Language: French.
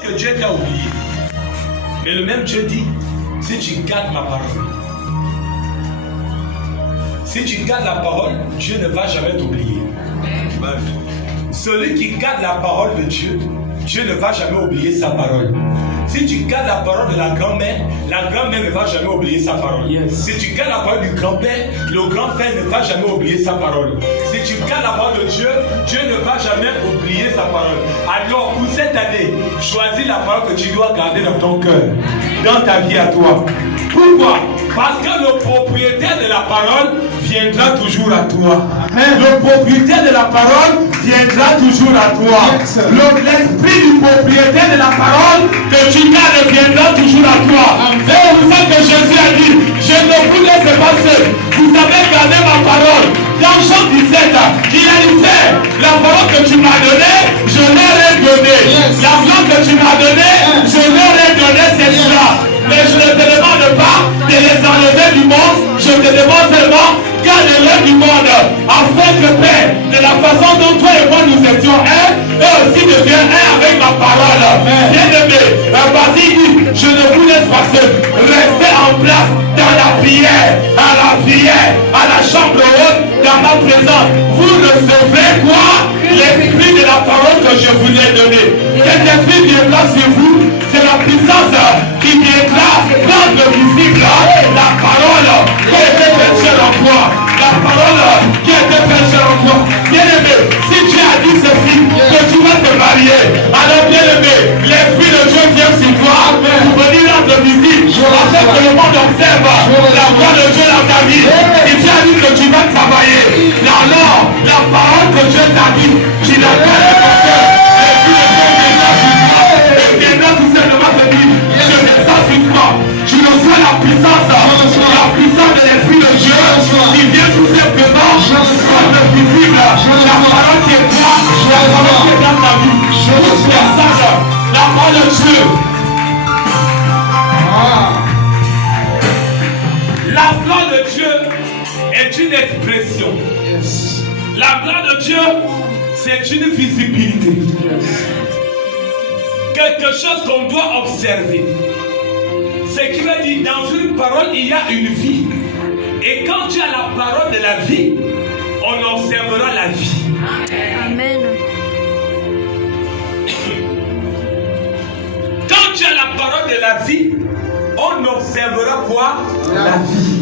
Que Dieu t'a oublié. Mais le même Dieu dit, si tu gardes ma parole, si tu gardes la parole, Dieu ne va jamais t'oublier. Celui qui garde la parole de Dieu, Dieu ne va jamais oublier sa parole. Si tu gardes la parole de la grand-mère ne va jamais oublier sa parole. Yes. Si tu gardes la parole du grand-père, le grand-père ne va jamais oublier sa parole. Si tu gardes la parole de Dieu, Dieu ne va jamais oublier sa parole. Alors pour cette année, choisis la parole que tu dois garder dans ton cœur, dans ta vie à toi. Pourquoi? Parce que le propriétaire de la parole viendra toujours à toi. Amen. Le propriétaire de la parole viendra toujours à toi. Yes. L'esprit du propriétaire de la parole que tu gardes viendra toujours à toi. C'est pour ça que Jésus a dit, je ne vous laisse pas seul. Vous avez gardé ma parole. Dans Jean 17, il a dit, la parole que tu m'as donnée, je leur ai donnée. Yes. L'argent que tu m'as donné, je leur ai donné, c'est cela. Mais je ne te demande pas de les enlever du monde, je te demande seulement garde-les du monde, afin que Père, de la façon dont toi et moi nous étions un, eux aussi deviennent un avec ma parole. Bien-aimé, vas-y, je ne vous laisse pas seul. Restez en place dans la prière, à la chambre haute, dans ma présence. Vous recevrez quoi? L'esprit de la parole que je vous ai donnée. Cet esprit viendra sur vous. C'est la puissance qui viendra rendre visible la parole qui a été faite sur l'emploi. La parole qui a été faite sur l'emploi. Bien-aimé, si Dieu a dit ceci, que tu vas te marier, alors bien-aimé, l'Esprit de Dieu vient sur toi pour venir rendre visite, afin que le monde observe la voix de Dieu dans ta vie. Si Dieu a dit que tu vas travailler, alors la parole que Dieu t'a dit, tu l'as fait de ton cœur. Viendra tout simplement te dire, je descends sur toi, je reçois la puissance de l'Esprit de Dieu qui vient tout simplement rendre visible la parole qui est toi, la parole qui est dans ta vie. Je reçois la parole de Dieu. La gloire de Dieu est une expression. La gloire de Dieu, c'est une visibilité. Quelque chose qu'on doit observer. C'est qu'il va dire, dans une parole, il y a une vie. Et quand tu as la parole de la vie, on observera la vie. Amen. Quand tu as la parole de la vie, on observera quoi? La vie.